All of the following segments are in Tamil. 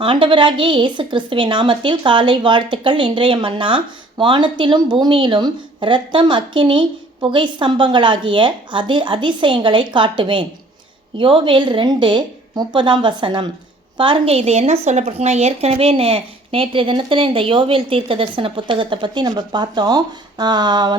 ஆண்டவராகிய இயேசு கிறிஸ்துவின் நாமத்தில் காலை வாழ்த்துக்கள். இன்றைய மன்னா, வானத்திலும் பூமியிலும் இரத்தம், அக்கினி, புகை ஸ்தம்பங்களாகிய அதிசயங்களை காட்டுவேன். யோவேல் 2:30 பாருங்கள். இது என்ன சொல்லப்பட்டிருக்குன்னா, ஏற்கனவே நேற்றைய தினத்தில் இந்த யோவேல் தீர்க்க தரிசன புத்தகத்தை பற்றி நம்ம பார்த்தோம்.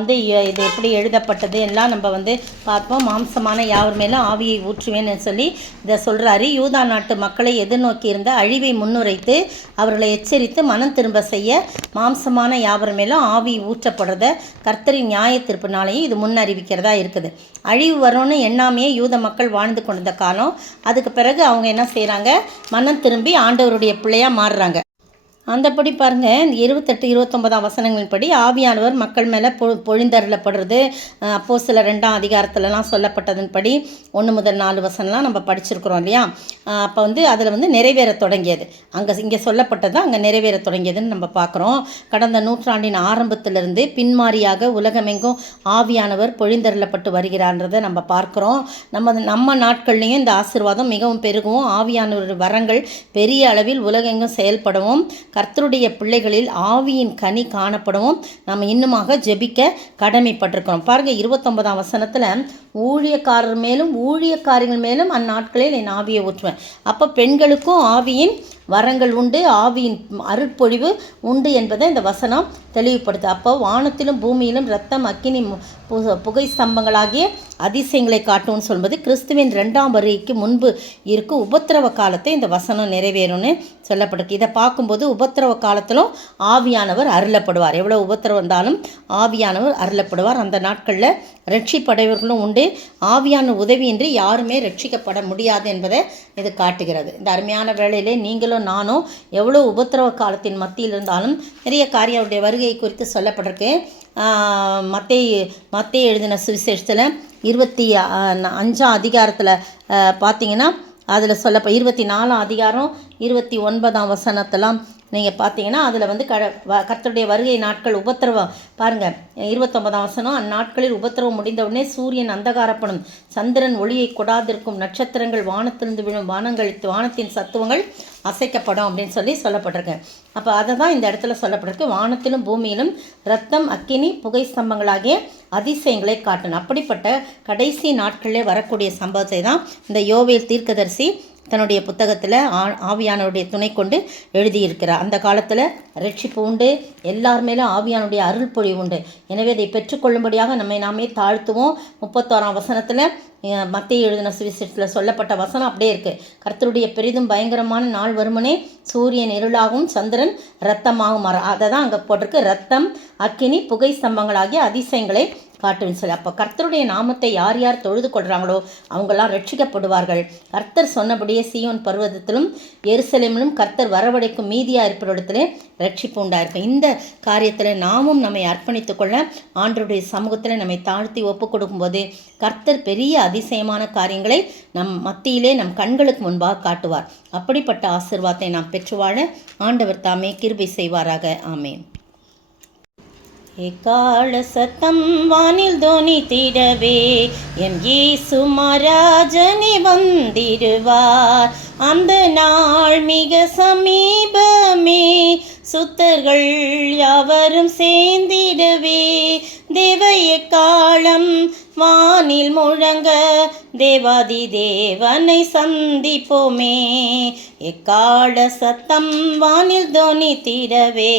இது எப்படி எழுதப்பட்டது எல்லாம் நம்ம பார்ப்போம். மாம்சமான யாவர் மேலும் ஆவியை ஊற்றுவேன்னு சொல்லி இதை சொல்கிறாரு. யூதா நாட்டு மக்களை எதிர்நோக்கி இருந்த அழிவை முன்னுரைத்து அவர்களை எச்சரித்து மனம் திரும்ப செய்ய மாம்சமான யாவர் மேலும் ஆவி ஊற்றப்படுறத கர்த்தரின் நியாய தீர்ப்பு நாளையும் இது முன்னறிவிக்கிறதா இருக்குது. அழிவு வரும்னு எண்ணாமையே யூத மக்கள் வாழ்ந்து கொண்டிருந்த காலம். அதுக்கு பிறகு அவங்க என்ன செய்கிறாங்க? மனம் திரும்பி ஆண்டவருடைய பிள்ளையாக மாறுறாங்க. அந்தபடி பாருங்கள், 28-29 படி ஆவியானவர் மக்கள் மேலே பொழிந்தருளப்படுறது அப்போஸ்தலர் 2ஆம் அதிகாரத்துலலாம் சொல்லப்பட்டதன்படி 1-4 நம்ம படிச்சிருக்கிறோம் இல்லையா? அப்போ அதில் நிறைவேற தொடங்கியது. இங்கே சொல்லப்பட்டது அங்கே நிறைவேற தொடங்கியதுன்னு நம்ம பார்க்குறோம். கடந்த நூற்றாண்டின் ஆரம்பத்திலிருந்து பின்மாரியாக உலகமெங்கும் ஆவியானவர் பொழிந்தருளப்பட்டு வருகிறான்றதை நம்ம பார்க்குறோம். நம்ம நாட்கள்லேயும் இந்த ஆசீர்வாதம் மிகவும் பெருகவும் ஆவியானவர் வரங்கள் பெரிய அளவில் உலகெங்கும் செயல்படவும் கர்த்தருடைய பிள்ளைகளில் ஆவியின் கனி காணப்படவும் நம்ம இன்னுமாக ஜெபிக்க கடமைப்பட்டிருக்கிறோம். பாருங்கள், 29 ஊழியக்காரர் மேலும் ஊழியக்காரிகள் மேலும் அந்நாட்களில் என் ஆவியை ஊற்றுவேன். அப்போ பெண்களுக்கும் ஆவியின் வரங்கள் உண்டு, ஆவியின் அருட்பொழிவு உண்டு என்பதை இந்த வசனம் தெளிவுபடுத்து. அப்போ வானத்திலும் பூமியிலும் இரத்தம், அக்கினி, புகை ஸ்தம்பங்களாகிய அதிசயங்களை காட்டும்னு சொல்வது கிறிஸ்துவின் 2ஆம் வருகைக்கு முன்பு இருக்கும் உபத்திரவ காலத்தை இந்த வசனம் நிறைவேறும்னு சொல்லப்பட்டிருக்கு. இதை பார்க்கும்போது உபத்திரவ காலத்திலும் ஆவியானவர் அருளப்படுவார். எவ்வளோ உபத்திரவம் வந்தாலும் ஆவியானவர் அருளப்படுவார். அந்த நாட்களில் ரட்சிப்படைவர்களும் உண்டு. ஆவியான உதவியின்றி யாருமே ரட்சிக்கப்பட முடியாது என்பதை இது காட்டுகிறது. இந்த அருமையான வேளையிலே நீங்களும் நானும் எவ்வளோ உபத்திரவ காலத்தின் மத்தியில் இருந்தாலும் நிறைய காரியருடைய வருகை குறித்து சொல்லப்பட்டிருக்கு. மத்தேயு எழுதின சுவிசேஷத்தில் 25ஆம் அதிகாரத்தில் பார்த்தீங்கன்னா அதில் 24ஆம் அதிகாரம் 29 நீங்கள் பார்த்தீங்கன்னா அதில் கர்த்தருடைய வருகை நாட்கள் உபத்திரவம் பாருங்கள். 29 அந்நாட்களில் உபத்திரவம் முடிந்தவுடனே சூரியன் அந்தகாரப்படும், சந்திரன் ஒளியை கொடாதிருக்கும், நட்சத்திரங்கள் வானத்திலிருந்து விழும், வானத்தின் சத்துவங்கள் அசைக்கப்படும் அப்படின்னு சொல்லப்பட்டிருக்கு. அப்போ அதை தான் இந்த இடத்துல சொல்லப்பட்டிருக்கு. வானத்திலும் பூமியிலும் இரத்தம், அக்கினி, புகை ஸ்தம்பங்களாகிய அதிசயங்களை காட்டணும். அப்படிப்பட்ட கடைசி நாட்களிலே வரக்கூடிய சம்பவத்தை தான் இந்த யோவேல் தீர்க்கதரிசி தன்னுடைய புத்தகத்தில் ஆவியானவருடைய துணை கொண்டு எழுதியிருக்கிறார். அந்த காலத்தில் ரட்சிப்பு உண்டு, எல்லார் மேலும் ஆவியானுடைய அருள் பொழிவு உண்டு. எனவே அதை பெற்றுக்கொள்ளும்படியாக நம்மை நாமே தாழ்த்துவோம். 31 மத்தேயு எழுதின சுவிசேஷத்தில் சொல்லப்பட்ட வசனம் அப்படியே இருக்குது. கர்த்தருடைய பெரிதும் பயங்கரமான நாள் வருமனே, சூரியன் இருளாகவும் சந்திரன் இரத்தமாகும். அதை தான் அங்கே போட்டிருக்கு. இரத்தம், அக்கினி, புகை ஸ்தம்பங்களாகிய அதிசயங்களை காட்டுன்னு சொல்லி. அப்போ கர்த்தருடைய நாமத்தை யார் யார் தொழுது கொள்கிறாங்களோ அவங்களாம் ரட்சிக்கப்படுவார்கள். கர்த்தர் சொன்னபடியே சீயோன் பர்வதத்திலும் எருசலேமிலும் கர்த்தர் வரவழைக்கும் மீதியாக இருப்பவரிடத்திலே ரட்சிப்பு உண்டாயிருக்கும். இந்த காரியத்தில் நாமும் நம்மை அர்ப்பணித்து கொள்ள ஆண்டவருடைய சமூகத்தில் நம்மை தாழ்த்தி ஒப்பு கொடுக்கும்போது கர்த்தர் பெரிய அதிசயமான காரியங்களை நம் மத்தியிலே நம் கண்களுக்கு முன்பாக காட்டுவார். அப்படிப்பட்ட ஆசீர்வாதத்தை நாம் பெற்று வாழ ஆண்டவர் தாமே கிருபை செய்வாராக. ஆமென். எக்கால சத்தம் வானில் தொனித்திடவே என் இயேசு மகாராஜனே வந்திடுவார். அந்த நாள் மிக சமீபமே, சுத்தர்கள் யாவரும் சேர்ந்திடவே தேவ எக்காலம் வானில் முழங்க தேவாதி தேவனை சந்திப்போமே. எக்கால சத்தம் வானில் தொனித்திடவே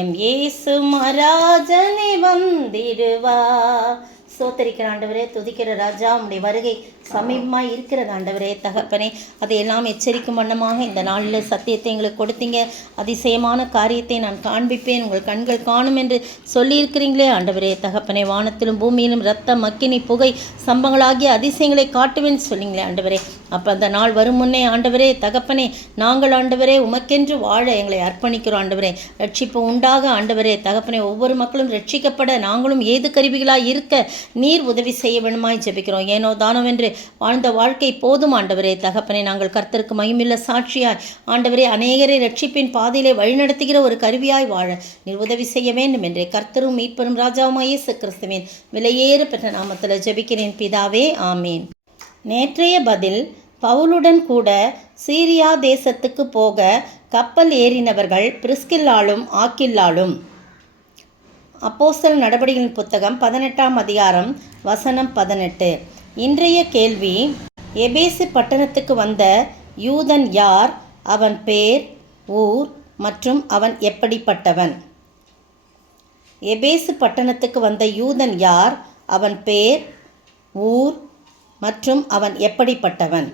எம் இயேசு மகாராஜனே வந்திடுவார். சோத்தரிக்கிற ஆண்டவரே, துதிக்கிற ராஜா, உம்முடைய வருகை சமீபமாக இருக்கிறது ஆண்டவரே. தகப்பனே, அதையெல்லாம் எச்சரிக்கும் வண்ணமாக இந்த நாளில் சத்தியத்தை எங்களுக்கு கொடுத்தீங்க. அதிசயமான காரியத்தை நான் காண்பிப்பேன், உங்கள் கண்கள் காணும் என்று சொல்லியிருக்கிறீங்களே ஆண்டவரே. தகப்பனே, வானத்திலும் பூமியிலும் இரத்தம், அக்கினி, புகை ஸ்தம்பங்களாகிய அதிசயங்களை காட்டுவேன்னு சொல்லிங்களே ஆண்டவரே. அப்போ அந்த நாள் வரும் முன்னே ஆண்டவரே தகப்பனே, நாங்கள் ஆண்டவரே உமக்கென்று வாழ எங்களை அர்ப்பணிக்கிறோம் ஆண்டவரே. ரட்சிப்பு உண்டாக ஆண்டவரே தகப்பனே, ஒவ்வொரு மக்களும் ரட்சிக்கப்பட நாங்களும் ஏது கருவிகளாக இருக்க நீர் உதவி செய்ய வேணுமாய் ஜெபிக்கிறோம். ஏனோ தானோவென்று வாழ்ந்த வாழ்க்கை போதும் ஆண்டவரே தகப்பனே. நாங்கள் கர்த்தருக்கு மகிமையுள்ள சாட்சியாய் ஆண்டவரே அநேகரை ரட்சிப்பின் பாதையிலே வழிநடத்துகிற ஒரு கருவியாய் வாழ நீர் உதவி செய்ய வேண்டும் என்றே கர்த்தரும் மீட்பரும் ராஜாவுமாய் இயேசு கிறிஸ்துவின் விலையேற பெற்ற நாமத்தில் ஜெபிக்கிறேன் பிதாவே, ஆமேன். நேற்றைய பதில் பவுலுடன் கூட சீரியா தேசத்துக்கு போக கப்பல் ஏறினவர்கள் பிரிஸ்கில்லாளும் ஆக்கில்லாளும். அப்போஸ்தலர் நடபடிகளின் புத்தகம் 18ஆம் அதிகாரம் வசனம் 18. இன்றைய கேள்வி: எபேசு பட்டணத்துக்கு வந்த யூதன் யார்? அவன் பேர், ஊர் மற்றும் அவன் எப்படிப்பட்டவன்? எபேசு பட்டணத்துக்கு வந்த யூதன் யார்? அவன் பேர், ஊர் மற்றும் அவன் எப்படிப்பட்டவன்?